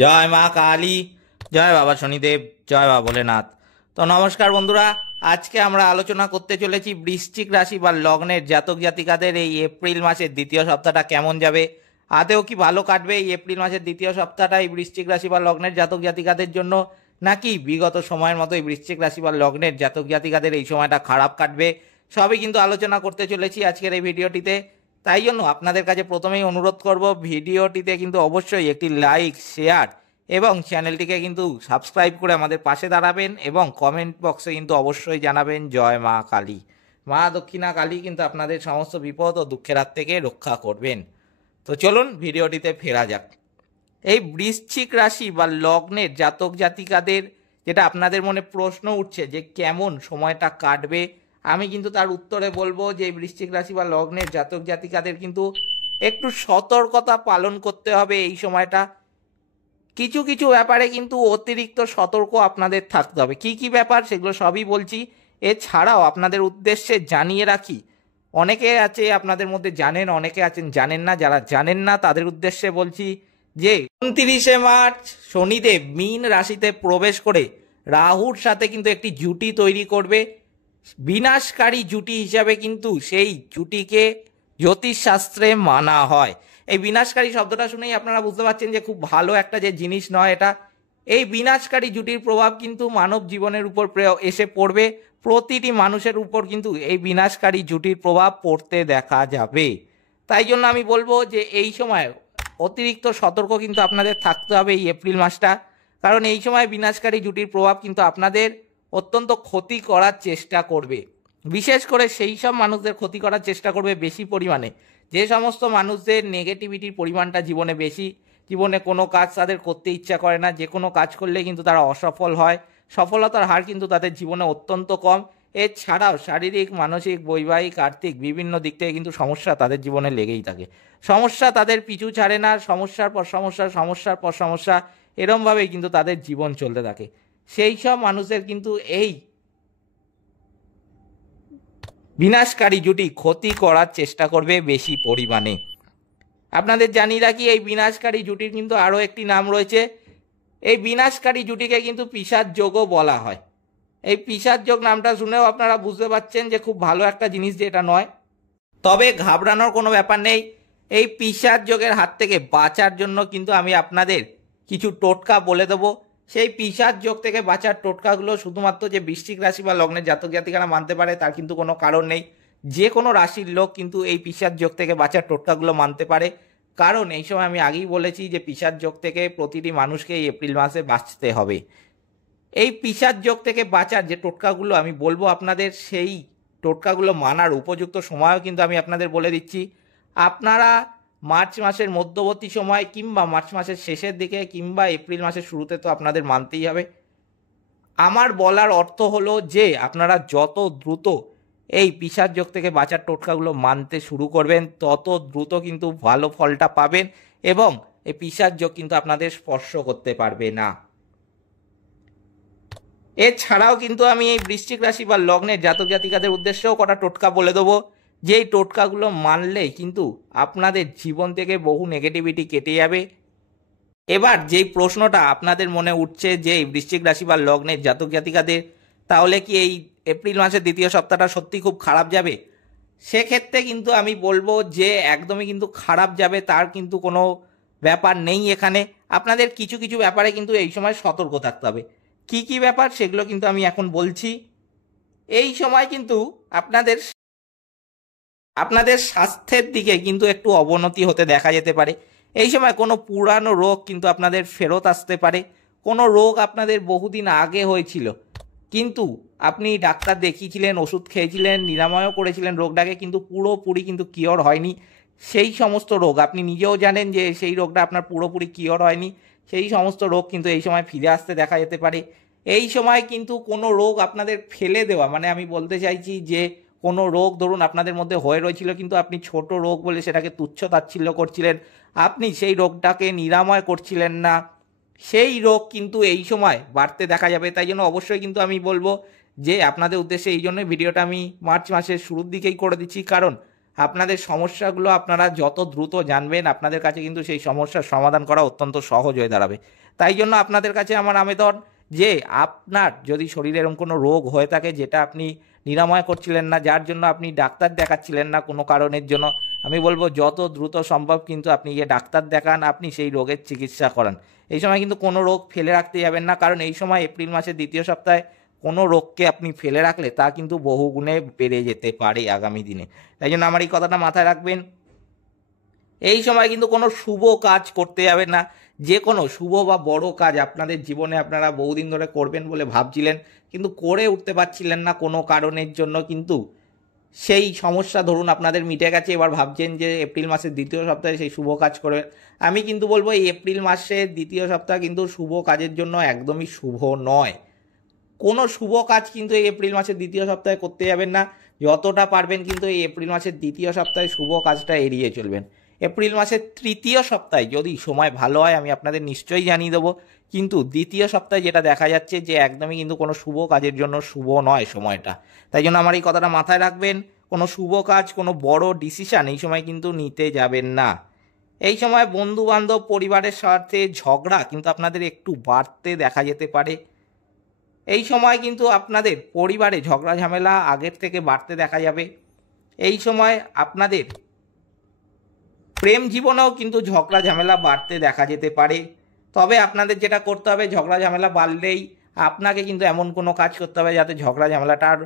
জয় মা কালী, জয় বাবা শনিদেব, জয় বাবা ভোলেনাথ। তো নমস্কার বন্ধুরা, আজকে আমরা আলোচনা করতে চলেছি বৃশ্চিক রাশি বা লগ্নের জাতক জাতিকাদের এই এপ্রিল মাসের দ্বিতীয় সপ্তাহটা কেমন যাবে। আদেও কি ভালো কাটবে এই এপ্রিল মাসের দ্বিতীয় সপ্তাহটা এই বৃশ্চিক রাশি বা লগ্নের জাতক জাতিকাদের জন্য, নাকি বিগত সময়ের মতো এই বৃশ্চিক রাশি বা লগ্নের জাতক জাতিকাদের এই সময়টা খারাপ কাটবে, সবই কিন্তু আলোচনা করতে চলেছি আজকের এই ভিডিওটিতে। তাই জন্য আপনাদের কাছে প্রথমেই অনুরোধ করব, ভিডিওটিতে কিন্তু অবশ্যই একটি লাইক, শেয়ার এবং চ্যানেলটিকে কিন্তু সাবস্ক্রাইব করে আমাদের পাশে দাঁড়াবেন এবং কমেন্ট বক্সে কিন্তু অবশ্যই জানাবেন জয় মা কালী। মা দক্ষিণা কালী কিন্তু আপনাদের সমস্ত বিপদ ও দুঃখের হাত থেকে রক্ষা করবেন। তো চলুন ভিডিওটিতে ফেরা যাক। এই বৃশ্চিক রাশি বা লগ্নের জাতক জাতিকাদের যেটা আপনাদের মনে প্রশ্ন উঠছে যে কেমন সময়টা কাটবে, আমি কিন্তু তার উত্তরে বলবো যে বৃশ্চিক রাশি বা লগ্নের জাতক জাতিকাদের কিন্তু একটু সতর্কতা পালন করতে হবে এই সময়টা। কিছু কিছু ব্যাপারে কিন্তু অতিরিক্ত সতর্ক আপনাদের থাকতে হবে। কি কি ব্যাপার সেগুলো সবই বলছি। এছাড়াও আপনাদের উদ্দেশ্যে জানিয়ে রাখি, অনেকে আছে আপনাদের মধ্যে জানেন, অনেকে আছেন জানেন না। যারা জানেন না তাদের উদ্দেশ্যে বলছি যে 29শে মার্চ শনিদেব মীন রাশিতে প্রবেশ করে রাহুর সাথে কিন্তু একটি জুটি তৈরি করবে। বিনাশকারী জুটি হিসাবে কিন্তু সেই জুটিকে জ্যোতিষশাস্ত্রে মানা হয়। এই বিনাশকারী শব্দটা শুনেই আপনারা বুঝতে পারছেন যে খুব ভালো একটা যে জিনিস নয় এটা। এই বিনাশকারী জুটির প্রভাব কিন্তু মানব জীবনের উপর এসে পড়বে। প্রতিটি মানুষের উপর কিন্তু এই বিনাশকারী জুটির প্রভাব পড়তে দেখা যাবে। তাই জন্য আমি বলবো যে এই সময় অতিরিক্ত সতর্ক কিন্তু আপনাদের থাকতে হবে এই এপ্রিল মাসটা। কারণ এই সময় বিনাশকারী জুটির প্রভাব কিন্তু আপনাদের অত্যন্ত ক্ষতি করার চেষ্টা করবে। বিশেষ করে সেই সব মানুষদের ক্ষতি করার চেষ্টা করবে বেশি পরিমাণে যে সমস্ত মানুষদের নেগেটিভিটির পরিমাণটা জীবনে বেশি। জীবনে কোনো কাজ তাদের করতে ইচ্ছা করে না, যে কোনো কাজ করলে কিন্তু তারা অসফল হয়, সফলতার হার কিন্তু তাদের জীবনে অত্যন্ত কম। এছাড়াও শারীরিক, মানসিক, বৈবাহিক, আর্থিক বিভিন্ন দিক থেকে কিন্তু সমস্যা তাদের জীবনে লেগেই থাকে। সমস্যা তাদের পিছু ছাড়ে না, সমস্যার পর সমস্যা, সমস্যার পর সমস্যা, এরমভাবেই কিন্তু তাদের জীবন চলতে থাকে। সেই সব মানুষের কিন্তু এই বিনাশকারী জুটি ক্ষতি করার চেষ্টা করবে বেশি পরিমাণে। আপনাদের জানিয়ে রাখি, এই বিনাশকারী জুটির কিন্তু আরও একটি নাম রয়েছে। এই বিনাশকারী জুটিকে কিন্তু পিশাচ যোগও বলা হয়। এই পিশাচ যোগ নামটা শুনেও আপনারা বুঝতে পারছেন যে খুব ভালো একটা জিনিস যে এটা নয়। তবে ঘাবড়ানোর কোনো ব্যাপার নেই। এই পিশাচ যোগের হাত থেকে বাঁচার জন্য কিন্তু আমি আপনাদের কিছু টোটকা বলে দেবো। সেই পিশাচ যোগ থেকে বাঁচার টোটকাগুলো শুধুমাত্র যে বৃশ্চিক রাশি বা লগ্নের জাতক জাতিকারা মানতে পারে তার কিন্তু কোনো কারণ নেই। যে কোনো রাশির লোক কিন্তু এই পিশাচ যোগ থেকে বাঁচার টোটকাগুলো মানতে পারে। কারণ এই সময় আমি আগেই বলেছি যে পিশাচ যোগ থেকে প্রতিটি মানুষকে এই এপ্রিল মাসে বাঁচতে হবে। এই পিশাচ যোগ থেকে বাঁচার যে টোটকাগুলো আমি বলবো আপনাদের, সেই টোটকাগুলো মানার উপযুক্ত সময়ও কিন্তু আমি আপনাদের বলে দিচ্ছি। আপনারা মার্চ মাসের মধ্যবর্তী সময় কিংবা মার্চ মাসের শেষের দিকে কিংবা এপ্রিল মাসের শুরুতে তো আপনাদের মানতেই হবে। আমার বলার অর্থ হলো যে আপনারা যত দ্রুত এই পিশাচ যোগ থেকে বাঁচার টোটকাগুলো মানতে শুরু করবেন তত দ্রুত কিন্তু ভালো ফলটা পাবেন এবং এই পিশাচ যোগ কিন্তু আপনাদের স্পর্শ করতে পারবে না। এছাড়াও কিন্তু আমি এই বৃশ্চিক রাশি বা লগ্নের জাতক জাতিকাদের উদ্দেশ্যেও কটা টোটকা বলে দেবো, যেই টোটকাগুলো মানলেই কিন্তু আপনাদের জীবন থেকে বহু নেগেটিভিটি কেটে যাবে। এবার যেই প্রশ্নটা আপনাদের মনে উঠছে যে এই বৃশ্চিক রাশি বা লগ্নের জাতক জাতিকাদের তাহলে কি এই এপ্রিল মাসের দ্বিতীয় সপ্তাহটা সত্যি খুব খারাপ যাবে, সেক্ষেত্রে কিন্তু আমি বলবো যে একদমই কিন্তু খারাপ যাবে তার কিন্তু কোনো ব্যাপার নেই। এখানে আপনাদের কিছু কিছু ব্যাপারে কিন্তু এই সময় সতর্ক থাকতে হবে। কি কি ব্যাপার সেগুলো কিন্তু আমি এখন বলছি। এই সময় কিন্তু আপনাদের স্বাস্থ্যের দিকে কিন্তু একটু অবনতি হতে দেখা যেতে পারে। এই সময় কোনো পুরানো রোগ কিন্তু আপনাদের ফেরত আসতে পারে। কোনো রোগ আপনাদের বহুদিন আগে হয়েছিল কিন্তু আপনি ডাক্তার দেখিয়েছিলেন, ওষুধ খেয়েছিলেন, নিরাময়ও করেছিলেন রোগটাকে, কিন্তু পুরোপুরি কিন্তু কিওর হয়নি। সেই সমস্ত রোগ আপনি নিজেও জানেন যে সেই রোগটা আপনার পুরোপুরি কিওর হয়নি। সেই সমস্ত রোগ কিন্তু এই সময় ফিরে আসতে দেখা যেতে পারে। এই সময় কিন্তু কোনো রোগ আপনাদের ফেলে দেওয়া, মানে আমি বলতে চাইছি যে কোনো রোগ ধরুন আপনাদের মধ্যে হয়ে রয়েছিল কিন্তু আপনি ছোট রোগ বলে সেটাকে তুচ্ছ তাচ্ছিল্য করছিলেন, আপনি সেই রোগটাকে নিরাময় করছিলেন না, সেই রোগ কিন্তু এই সময় বাড়তে দেখা যাবে। তাই জন্য অবশ্যই কিন্তু আমি বলবো যে আপনাদের উদ্দেশ্যে এই জন্য ভিডিওটা আমি মার্চ মাসের শুরুর দিকেই করে দিচ্ছি, কারণ আপনাদের সমস্যাগুলো আপনারা যত দ্রুত জানবেন আপনাদের কাছে কিন্তু সেই সমস্যার সমাধান করা অত্যন্ত সহজ হয়ে দাঁড়াবে। তাই জন্য আপনাদের কাছে আমার আবেদন যে আপনার যদি শরীরে এরকম কোনো রোগ হয়ে থাকে যেটা আপনি নিরাময় করছিলেন না, যার জন্য আপনি ডাক্তার দেখাচ্ছিলেন না কোনো কারণের জন্য, আমি বলবো যত দ্রুত সম্ভব কিন্তু আপনি গিয়ে ডাক্তার দেখান, আপনি সেই রোগের চিকিৎসা করান। এই সময় কিন্তু কোনো রোগ ফেলে রাখতে যাবেন না, কারণ এই সময় এপ্রিল মাসের দ্বিতীয় সপ্তাহে কোনো রোগকে আপনি ফেলে রাখলে তা কিন্তু বহুগুণে বেড়ে যেতে পারে আগামী দিনে। তাই জন্য আমার এই কথাটা মাথায় রাখবেন। এই সময় কিন্তু কোনো শুভ কাজ করতে যাবেন না। যে কোনো শুভ বা বড় কাজ আপনাদের জীবনে আপনারা বহুদিন ধরে করবেন বলে ভাবছিলেন কিন্তু করে উঠতে পারছিলেন না কোনো কারণের জন্য, কিন্তু সেই সমস্যা ধরুন আপনাদের মিটে গেছে, এবার ভাবছেন যে এপ্রিল মাসের দ্বিতীয় সপ্তাহে সেই শুভ কাজ করবেন। আমি কিন্তু বলবো এই এপ্রিল মাসের দ্বিতীয় সপ্তাহ কিন্তু শুভ কাজের জন্য একদমই শুভ নয়। কোনো শুভ কাজ কিন্তু এই এপ্রিল মাসের দ্বিতীয় সপ্তাহে করতে যাবেন না। যতটা পারবেন কিন্তু এই এপ্রিল মাসের দ্বিতীয় সপ্তাহে শুভ কাজটা এড়িয়ে চলবেন। এপ্রিল মাসের তৃতীয় সপ্তাহে যদি সময় ভালো হয় আমি আপনাদের নিশ্চয়ই জানিয়ে দেবো, কিন্তু দ্বিতীয় সপ্তাহে যেটা দেখা যাচ্ছে যে একদমই কিন্তু কোনো শুভ কাজের জন্য শুভ নয় সময়টা। তাই জন্য আমার এই কথাটা মাথায় রাখবেন, কোনো শুভ কাজ কোনো বড় ডিসিশান এই সময় কিন্তু নিতে যাবেন না। এই সময় বন্ধু বান্ধব পরিবারের সাথে ঝগড়া কিন্তু আপনাদের একটু বাড়তে দেখা যেতে পারে। এই সময় কিন্তু আপনাদের পরিবারে ঝগড়া ঝামেলা আগের থেকে বাড়তে দেখা যাবে। এই সময় আপনাদের প্রেম জীবনেও কিন্তু ঝগড়া ঝামেলা বাড়তে দেখা যেতে পারে। তবে আপনাদের যেটা করতে হবে, ঝগড়া ঝামেলা বাড়লেই আপনাকে কিন্তু এমন কোনো কাজ করতে হবে যাতে ঝগড়া ঝামেলাটার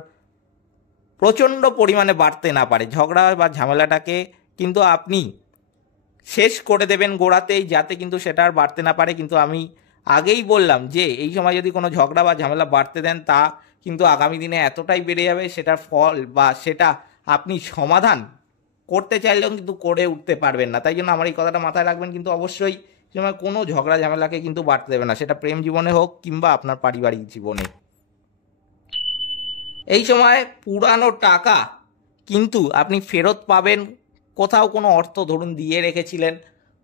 প্রচণ্ড পরিমাণে বাড়তে না পারে। ঝগড়া বা ঝামেলাটাকে কিন্তু আপনি শেষ করে দেবেন গোড়াতেই, যাতে কিন্তু সেটা আর বাড়তে না পারে। কিন্তু আমি আগেই বললাম যে এই সময় যদি কোনো ঝগড়া বা ঝামেলা বাড়তে দেন তা কিন্তু আগামী দিনে এতটাই বেড়ে যাবে, সেটার ফল বা সেটা আপনি সমাধান করতে চাইলেও কিন্তু করে উঠতে পারবেন না। তাই জন্য আমার এই কথাটা মাথায় রাখবেন, কিন্তু অবশ্যই এই সময় কোনো ঝগড়া ঝামেলাকে কিন্তু বাড়তে দেবে না, সেটা প্রেম জীবনে হোক কিংবা আপনার পারিবারিক জীবনে। এই সময় পুরানো টাকা কিন্তু আপনি ফেরত পাবেন। কোথাও কোনো অর্থ ধরুন দিয়ে রেখেছিলেন,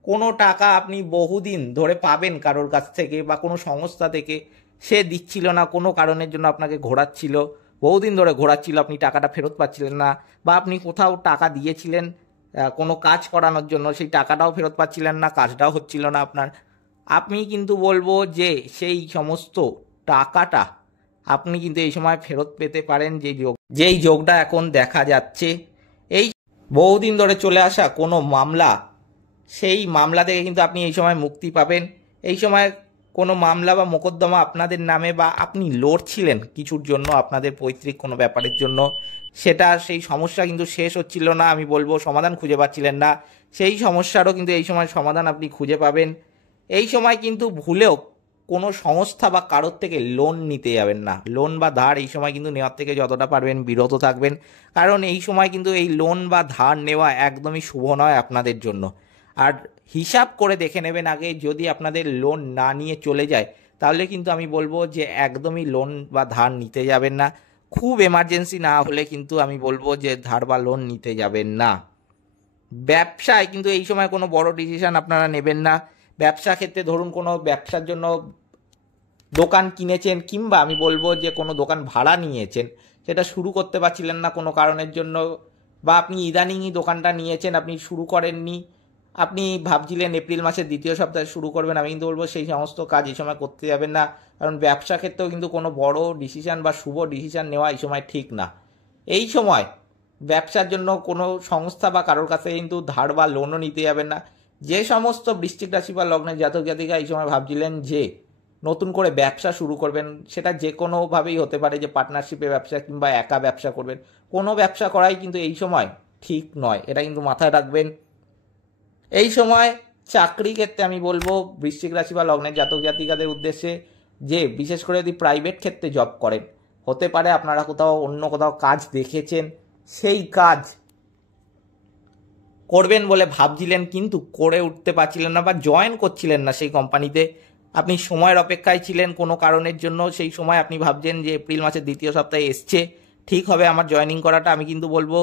কোনো টাকা আপনি বহুদিন ধরে পাবেন কারোর কাছ থেকে বা কোনো সংস্থা থেকে, সে দিচ্ছিল না কোনো কারণের জন্য আপনাকে ঘোরাচ্ছিল, বহুদিন ধরে ঘোরাচ্ছিল, আপনি টাকাটা ফেরত পাচ্ছিলেন না। বা আপনি কোথাও টাকা দিয়েছিলেন কোনো কাজ করানোর জন্য, সেই টাকাটাও ফেরত পাচ্ছিলেন না, কাজটাও হচ্ছিল না আপনার। আপনি কিন্তু বলবো যে সেই সমস্ত টাকাটা আপনি কিন্তু এই সময় ফেরত পেতে পারেন, যেই যোগটা এখন দেখা যাচ্ছে। এই বহুদিন ধরে চলে আসা কোনো মামলা, সেই মামলা থেকে কিন্তু আপনি এই সময় মুক্তি পাবেন। এই সময় কোনো মামলা বা মোকদ্দমা আপনাদের নামে বা আপনি লড়ছিলেন কিছুর জন্য, আপনাদের পৈতৃক কোনো ব্যাপারের জন্য, সেটা সেই সমস্যা কিন্তু শেষ হচ্ছিল না, আমি বলবো সমাধান খুঁজে পাচ্ছিলেন না, সেই সমস্যারও কিন্তু এই সময় সমাধান আপনি খুঁজে পাবেন। এই সময় কিন্তু ভুলেও কোনো সংস্থা বা কারোর থেকে লোন নিতে যাবেন না। লোন বা ধার এই সময় কিন্তু নেওয়ার থেকে যতটা পারবেন বিরত থাকবেন, কারণ এই সময় কিন্তু এই লোন বা ধার নেওয়া একদমই শুভ নয় আপনাদের জন্য। আর হিসাব করে দেখে নেবেন আগে, যদি আপনাদের লোন না নিয়ে চলে যায় তাহলে কিন্তু আমি বলবো যে একদমই লোন বা ধার নিতে যাবেন না। খুব এমার্জেন্সি না হলে কিন্তু আমি বলবো যে ধার বা লোন নিতে যাবেন না। ব্যবসায় কিন্তু এই সময় কোনো বড় ডিসিশন আপনারা নেবেন না। ব্যবসা ক্ষেত্রে ধরুন কোনো ব্যবসার জন্য দোকান কিনেছেন কিংবা আমি বলবো যে কোনো দোকান ভাড়া নিয়েছেন, সেটা শুরু করতে পারছিলেন না কোনো কারণের জন্য, বা আপনি ইদানিংই দোকানটা নিয়েছেন আপনি শুরু করেননি, আপনি ভাবছিলেন এপ্রিল মাসের দ্বিতীয় সপ্তাহে শুরু করবেন, আমি কিন্তু বলবো সেই সমস্ত কাজ এই সময় করতে যাবেন না। কারণ ব্যবসা ক্ষেত্রেও কিন্তু কোনো বড় ডিসিশন বা শুভ ডিসিশন নেওয়া এই সময় ঠিক না। এই সময় ব্যবসার জন্য কোনো সংস্থা বা কারোর কাছে কিন্তু ধার বা লোনও নিতে যাবেন না। যে সমস্ত বৃশ্চিক রাশি বা লগ্নের জাতক জাতিকা এই সময় ভাবছিলেন যে নতুন করে ব্যবসা শুরু করবেন, সেটা যে কোনোভাবেই হতে পারে, যে পার্টনারশিপে ব্যবসা কিংবা একা ব্যবসা করবেন, কোনো ব্যবসা করাই কিন্তু এই সময় ঠিক নয়, এটা কিন্তু মাথায় রাখবেন। এই সময় চাকরি ক্ষেত্রে আমি বলবো বৃশ্চিক রাশি বা লগ্নের জাতক জাতিকাদের উদ্দেশ্যে যে বিশেষ করে যদি প্রাইভেট ক্ষেত্রে জব করেন, হতে পারে আপনারা কোথাও অন্য কোথাও কাজ দেখেছেন, সেই কাজ করবেন বলে ভাবছিলেন কিন্তু করে উঠতে পারছিলেন না বা জয়েন করছিলেন না সেই কোম্পানিতে, আপনি সময়ের অপেক্ষায় ছিলেন কোনো কারণের জন্য, সেই সময় আপনি ভাবছেন যে এপ্রিল মাসের দ্বিতীয় সপ্তাহে এসছে, ঠিক হবে আমার জয়েনিং করাটা। আমি কিন্তু বলবো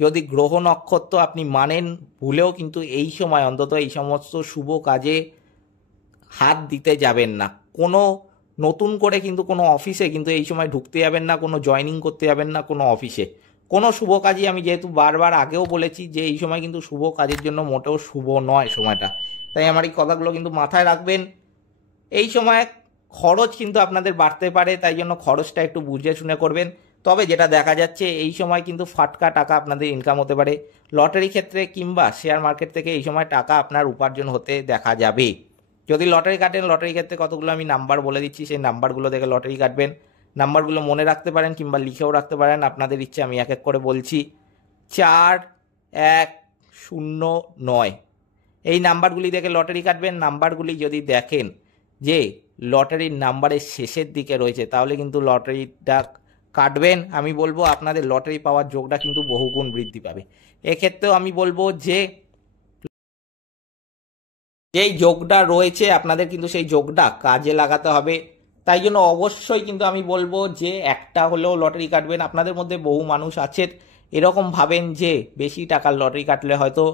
যদি গ্রহ নক্ষত্র আপনি মানেন, ভুলেও কিন্তু এই সময় অন্তত এই সমস্ত শুভ কাজে হাত দিতে যাবেন না। কোনো নতুন করে কিন্তু কোনো অফিসে কিন্তু এই সময় ঢুকতে যাবেন না, কোনো জয়েনিং করতে যাবেন না কোনো অফিসে। কোনো শুভ কাজই আমি যেহেতু বারবার আগেও বলেছি যে এই সময় কিন্তু শুভ কাজের জন্য মোটেও শুভ নয় সময়টা, তাই আমার এই কথাগুলো কিন্তু মাথায় রাখবেন। এই সময় খরচ কিন্তু আপনাদের বাড়তে পারে, তাই জন্য খরচটা একটু বুঝে শুনে করবেন। তবে যেটা দেখা যাচ্ছে এই সময় কিন্তু ফাটকা টাকা আপনাদের ইনকাম হতে পারে। লটারি ক্ষেত্রে কিংবা শেয়ার মার্কেট থেকে এই সময় টাকা আপনার উপার্জন হতে দেখা যাবে। যদি লটারি কাটেন, লটারি ক্ষেত্রে কতগুলো আমি নাম্বার বলে দিচ্ছি, সেই নাম্বারগুলো দেখে লটারি কাটবেন। নাম্বারগুলো মনে রাখতে পারেন কিংবা লিখেও রাখতে পারেন, আপনাদের ইচ্ছে। আমি এক এক করে বলছি। 4109 এই নাম্বারগুলি দেখে লটারি কাটবেন। নাম্বারগুলি যদি দেখেন যে লটারির নাম্বারের শেষের দিকে রয়েছে, তাহলে কিন্তু লটারিটা কাটবেন। আমি বলবো আপনাদের লটারি পাওয়ার যোগটা কিন্তু বহুগুণ বৃদ্ধি পাবে। এক্ষেত্রেও আমি বলবো যে যেই যোগটা রয়েছে আপনাদের কিন্তু সেই যোগটা কাজে লাগাতে হবে। তাই জন্য অবশ্যই কিন্তু আমি বলবো যে একটা হলেও লটারি কাটবেন। আপনাদের মধ্যে বহু মানুষ আছেন এরকম ভাবেন যে বেশি টাকার লটারি কাটলে হয়তো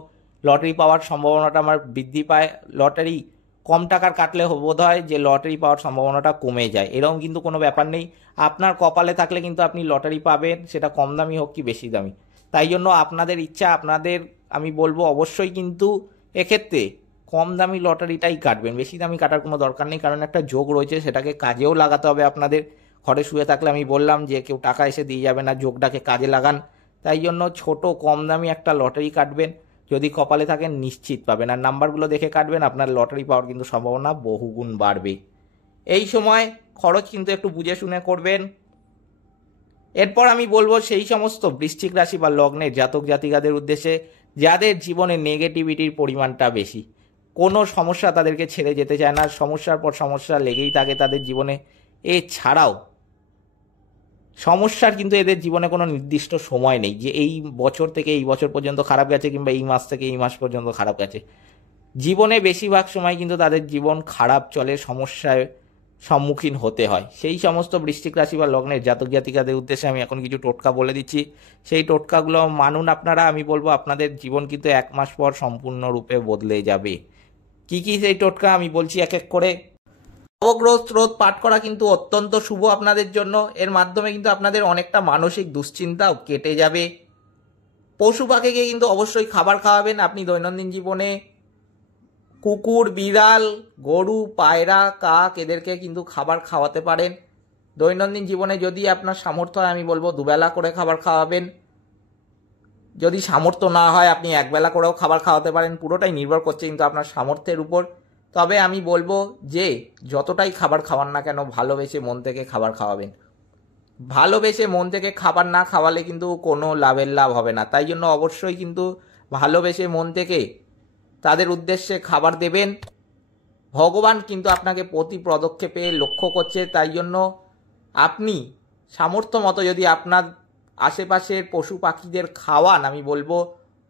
লটারি পাওয়ার সম্ভাবনাটা আমার বৃদ্ধি পায়, লটারি কম টাকার কাটলে বোধ হয় যে লটারি পাওয়ার সম্ভাবনাটা কমে যায়। এরকম কিন্তু কোনো ব্যাপার নেই। আপনার কপালে থাকলে কিন্তু আপনি লটারি পাবেন, সেটা কম দামি হোক কি বেশি দামি। তাই জন্য আপনাদের ইচ্ছা, আপনাদের আমি বলবো অবশ্যই কিন্তু এক্ষেত্রে কম দামি লটারিটাই কাটবেন, বেশি দামি কাটার কোনো দরকার নেই। কারণ একটা যোগ রয়েছে, সেটাকে কাজেও লাগাতে হবে আপনাদের। ঘরে শুয়ে থাকলে আমি বললাম যে কেউ টাকা এসে দিয়ে যাবে না, যোগটাকে কাজে লাগান। তাই জন্য ছোট কম দামি একটা লটারি কাটবেন, যদি কপালে থাকেন নিশ্চিত পাবেন। আর নাম্বারগুলো দেখে কাটবেন, আপনার লটারি পাওয়ার কিন্তু সম্ভাবনা বহুগুণ বাড়বে। এই সময় খরচ কিন্তু একটু বুঝে শুনে করবেন। এরপর আমি বলবো সেই সমস্ত বৃশ্চিক রাশি বা লগ্নের জাতক জাতিকাদের উদ্দেশ্যে যাদের জীবনে নেগেটিভিটির পরিমাণটা বেশি। কোনো সমস্যা তাদেরকে ছেড়ে যেতে চায় না, সমস্যার পর সমস্যা লেগেই থাকে তাদের জীবনে। এছাড়াও সমস্যার কিন্তু এদের জীবনে কোনো নির্দিষ্ট সময় নেই যে এই বছর থেকে এই বছর পর্যন্ত খারাপ গেছে কিংবা এই মাস থেকে এই মাস পর্যন্ত খারাপ গেছে। জীবনে বেশিরভাগ সময় কিন্তু তাদের জীবন খারাপ চলে, সমস্যায় সম্মুখীন হতে হয়। সেই সমস্ত বৃশ্চিক রাশি বা লগ্নের জাতক জাতিকাদের উদ্দেশ্যে আমি এখন কিছু টোটকা বলে দিচ্ছি, সেই টোটকাগুলো মানুন আপনারা। আমি বলবো আপনাদের জীবন কিন্তু 1 মাস পর সম্পূর্ণরূপে বদলে যাবে। কি কি সেই টোটকা আমি বলছি এক এক করে। নবগ্রহ স্তোত্র পাঠ করা কিন্তু অত্যন্ত শুভ আপনাদের জন্য। এর মাধ্যমে কিন্তু আপনাদের অনেকটা মানসিক দুশ্চিন্তাও কেটে যাবে। পশু পাখিকে কিন্তু অবশ্যই খাবার খাওয়াবেন। আপনি দৈনন্দিন জীবনে কুকুর, বিড়াল, গরু, পায়রা, কাক এদেরকে কিন্তু খাবার খাওয়াতে পারেন। দৈনন্দিন জীবনে যদি আপনার সামর্থ্য হয় আমি বলবো দুবেলা করে খাবার খাওয়াবেন। যদি সামর্থ্য না হয় আপনি একবেলা করেও খাবার খাওয়াতে পারেন, পুরোটাই নির্ভর করছে কিন্তু আপনার সামর্থ্যের উপর। তবে আমি বলবো যে যতটাই খাবার খাওয়ান না কেন ভালোবেসে মন থেকে খাবার খাওয়াবেন। ভালোবেসে মন থেকে খাবার না খাওয়ালে কিন্তু কোনো লাভের লাভ হবে না। তাই জন্য অবশ্যই কিন্তু ভালোবেসে মন থেকে তাদের উদ্দেশ্যে খাবার দেবেন। ভগবান কিন্তু আপনাকে প্রতি পদক্ষেপে লক্ষ্য করছে। তাই জন্য আপনি সামর্থ্য মতো যদি আপনার আশেপাশের পশু পাখিদের খাওয়ান, আমি বলবো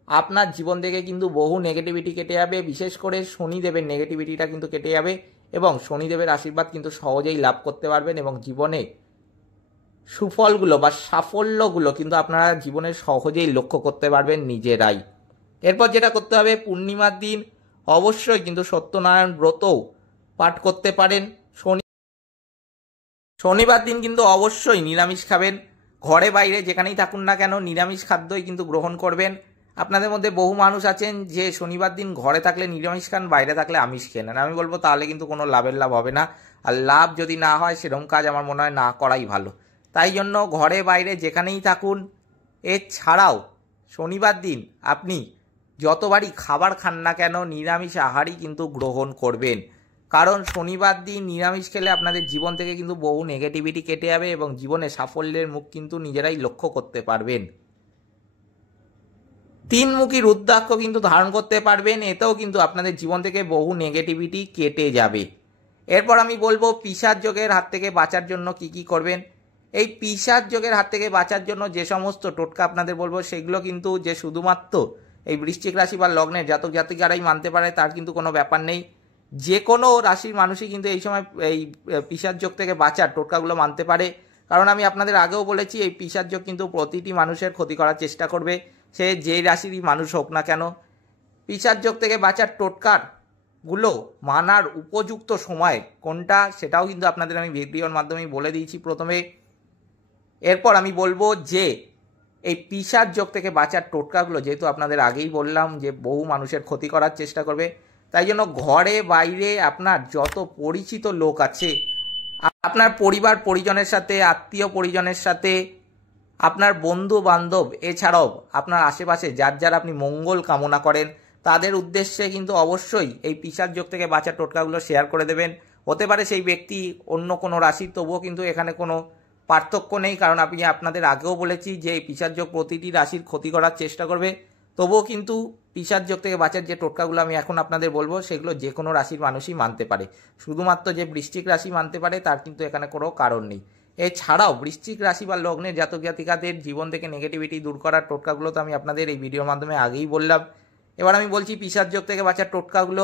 আপনার জীবন থেকে কিন্তু বহু নেগেটিভিটি কেটে যাবে। বিশেষ করে শনিদেবের নেগেটিভিটিটা কিন্তু কেটে যাবে এবং শনিদেবের আশীর্বাদ কিন্তু সহজেই লাভ করতে পারবেন এবং জীবনে সুফলগুলো বা সাফল্যগুলো কিন্তু আপনারা জীবনে সহজেই লক্ষ্য করতে পারবেন নিজেরাই। এরপর যেটা করতে হবে, পূর্ণিমার দিন অবশ্যই কিন্তু সত্যনারায়ণ ব্রতও পাঠ করতে পারেন। শনিবার দিন কিন্তু অবশ্যই নিরামিষ খাবেন। ঘরে বাইরে যেখানেই থাকুন না কেন নিরামিষ খাদ্যই কিন্তু গ্রহণ করবেন। আপনাদের মধ্যে বহু মানুষ আছেন যে শনিবার দিন ঘরে থাকলে নিরামিষ খান, বাইরে থাকলে আমিষ খেয়ে নেন। আমি বলবো তাহলে কিন্তু কোনো লাভের লাভ হবে না। আর লাভ যদি না হয় সেরকম কাজ আমার মনে হয় না করাই ভালো। তাই জন্য ঘরে বাইরে যেখানেই থাকুন, এছাড়াও শনিবার দিন আপনি যতবারই খাবার খান না কেন নিরামিষ আহারই কিন্তু গ্রহণ করবেন। কারণ শনিবার দিন নিরামিষ খেলে আপনাদের জীবন থেকে কিন্তু বহু নেগেটিভিটি কেটে যাবে এবং জীবনে সাফল্যের মুখ কিন্তু নিজেরাই লক্ষ্য করতে পারবেন। 3মুখী রুদ্রাক্ষ কিন্তু ধারণ করতে পারবেন, এতেও কিন্তু আপনাদের জীবন থেকে বহু নেগেটিভিটি কেটে যাবে। এরপর আমি বলবো পিশাচ যোগের হাত থেকে বাঁচার জন্য কি কি করবেন। এই পিশাচ যোগের হাত থেকে বাঁচার জন্য যে সমস্ত টোটকা আপনাদের বলবো সেগুলো কিন্তু যে শুধুমাত্র এই বৃশ্চিক রাশি বা লগ্নের জাতক জাতিকারাই মানতে পারে তার কিন্তু কোনো ব্যাপার নেই। যে কোনো রাশির মানুষই কিন্তু এই সময় এই পিশাচ যোগ থেকে বাঁচার টোটকাগুলো মানতে পারে। কারণ আমি আপনাদের আগেও বলেছি এই পিশাচ যোগ কিন্তু প্রতিটি মানুষের ক্ষতি করার চেষ্টা করবে, সে যেই রাশিরই মানুষ হোক না কেন। পিশাচ যোগ থেকে বাঁচার টোটকাগুলো মানার উপযুক্ত সময় কোনটা সেটাও কিন্তু আপনাদের আমি ভিডিওর মাধ্যমে বলে দিয়েছি প্রথমে। এরপর আমি বলবো যে এই পিশাচ যোগ থেকে বাঁচার টোটকাগুলো যেহেতু আপনাদের আগেই বললাম যে বহু মানুষের ক্ষতি করার চেষ্টা করবে, তাই জন্য ঘরে বাইরে আপনার যত পরিচিত লোক আছে, আপনার পরিবার পরিজনের সাথে, আত্মীয় পরিজনের সাথে, আপনার বন্ধু বান্ধব, এছাড়াও আপনার আশেপাশে যার যার আপনি মঙ্গল কামনা করেন তাদের উদ্দেশ্যে কিন্তু অবশ্যই এই পিশাচ যোগ থেকে বাঁচার টোটকাগুলো শেয়ার করে দেবেন। হতে পারে সেই ব্যক্তি অন্য কোনো রাশি, তবুও কিন্তু এখানে কোনো পার্থক্য নেই, কারণ আমি আপনাদের আগেও বলেছি যে এই পিশাচ যোগ প্রতিটি রাশির ক্ষতি করার চেষ্টা করবে। তবুও কিন্তু পিশাচ যোগ থেকে বাঁচার যে টোটকাগুলো আমি এখন আপনাদের বলবো সেগুলো যে কোনো রাশির মানুষই মানতে পারে, শুধুমাত্র যে বৃশ্চিক রাশি মানতে পারে তার কিন্তু এখানে কোনো কারণ নেই। এছাড়াও বৃশ্চিক রাশি বা লগ্নের জাতক জাতিকাদের জীবন থেকে নেগেটিভিটি দূর করার টোটকাগুলো তো আমি আপনাদের এই ভিডিওর মাধ্যমে আগেই বললাম। এবার আমি বলছি পিশাচ যোগ থেকে বাঁচার টোটকাগুলো।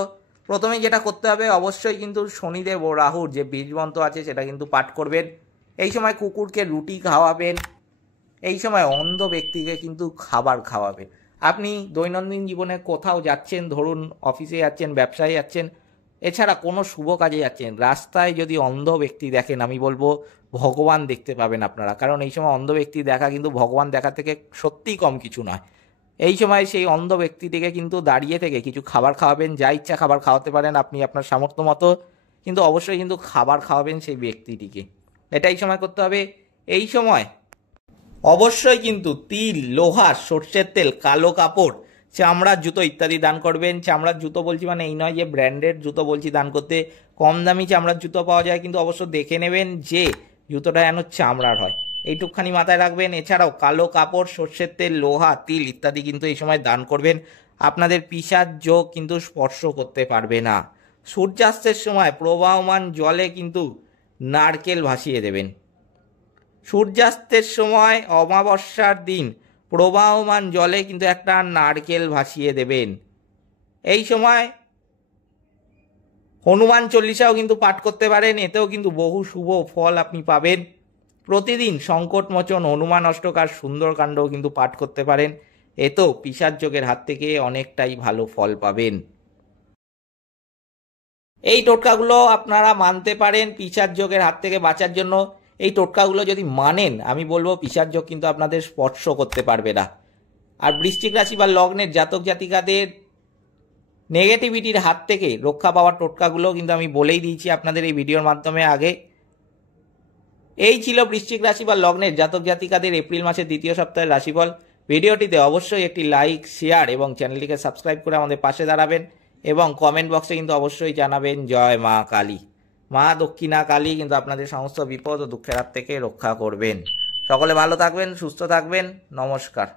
প্রথমেই যেটা করতে হবে, অবশ্যই কিন্তু শনিদেব ও রাহুর যে বীজমন্ত্র আছে সেটা কিন্তু পাঠ করবেন। এই সময় কুকুরকে রুটি খাওয়াবেন, এই সময় অন্ধ ব্যক্তিকে কিন্তু খাবার খাওয়াবেন। আপনি দৈনন্দিন জীবনে কোথাও যাচ্ছেন, ধরুন অফিসে যাচ্ছেন, ব্যবসায় যাচ্ছেন, এছাড়া কোনো শুভ কাজে যাচ্ছেন, রাস্তায় যদি অন্ধ ব্যক্তি দেখেন, আমি বলবো ভগবান দেখতে পাবেন আপনারা, কারণ এই সময় অন্ধ ব্যক্তি দেখা কিন্তু ভগবান দেখা থেকে সত্যিই কম কিছু নয়। এই সময় সেই অন্ধ ব্যক্তিটিকে কিন্তু দাঁড়িয়ে থেকে কিছু খাবার খাওয়াবেন, যা ইচ্ছা খাবার খাওয়াতে পারেন আপনি আপনার সামর্থ্য মতো, কিন্তু অবশ্যই কিন্তু খাবার খাওয়াবেন সেই ব্যক্তিটিকে। এটা এই সময় করতে হবে। এই সময় অবশ্যই কিন্তু তিল, লোহা, সর্ষের তেল, কালো কাপড়, চামড়ার জুতো ইত্যাদি দান করবেন। চামড়ার জুতো বলছি মানে এই নয় যে ব্র্যান্ডেড জুতো বলছি দান করতে, কম দামি চামড়ার জুতো পাওয়া যায়, কিন্তু অবশ্য দেখে নেবেন যে জুতোটা যেন চামড়ার হয়, এইটুকখানি মাথায় রাখবেন। এছাড়াও কালো কাপড়, সর্ষের তেল, লোহা, তিল ইত্যাদি কিন্তু এই সময় দান করবেন। আপনাদের পিশাচ যোগ কিন্তু স্পর্শ করতে পারবে না। সূর্যাস্তের সময় প্রবাহমান জলে কিন্তু নারকেল ভাসিয়ে দেবেন। সূর্যাস্তের সময় অমাবস্যার দিন প্রবাহমান জলে কিন্তু একটা নারকেল ভাসিয়ে দেবেন। এই সময় হনুমান চল্লিশাও কিন্তু পাঠ করতে পারেন, এতেও কিন্তু বহু শুভ ফল আপনি পাবেন। প্রতিদিন সংকটমোচন হনুমান অষ্টক আর সুন্দরকাণ্ডও কিন্তু পাঠ করতে পারেন, এতেও পিশাচ যোগের হাত থেকে অনেকটাই ভালো ফল পাবেন। এই টোটকাগুলো আপনারা মানতে পারেন পিশাচ যোগের হাত থেকে বাঁচার জন্য। এই টোটকাগুলো যদি মানেন, আমি বলবো পিশাচ যোগ কিন্তু আপনাদের স্পর্শ করতে পারবে না। আর বৃশ্চিক রাশি বা লগ্নের জাতক জাতিকাদের নেগেটিভিটির হাত থেকে রক্ষা পাওয়ার টোটকাগুলো কিন্তু আমি বলেই দিয়েছি আপনাদের এই ভিডিওর মাধ্যমে আগে। এই ছিল বৃশ্চিক রাশি বা লগ্নের জাতক জাতিকাদের এপ্রিল মাসের দ্বিতীয় সপ্তাহের রাশিফল। ভিডিওটিতে অবশ্যই একটি লাইক, শেয়ার এবং চ্যানেলটিকে সাবস্ক্রাইব করে আমাদের পাশে দাঁড়াবেন, এবং কমেন্ট বক্সে কিন্তু অবশ্যই জানাবেন জয় মা কালী। মা দক্ষিণা কালী কিন্তু আপনাদের সমস্ত বিপদ ও দুঃখের হাত থেকে রক্ষা করবেন। সকলে ভালো থাকবেন, সুস্থ থাকবেন। নমস্কার।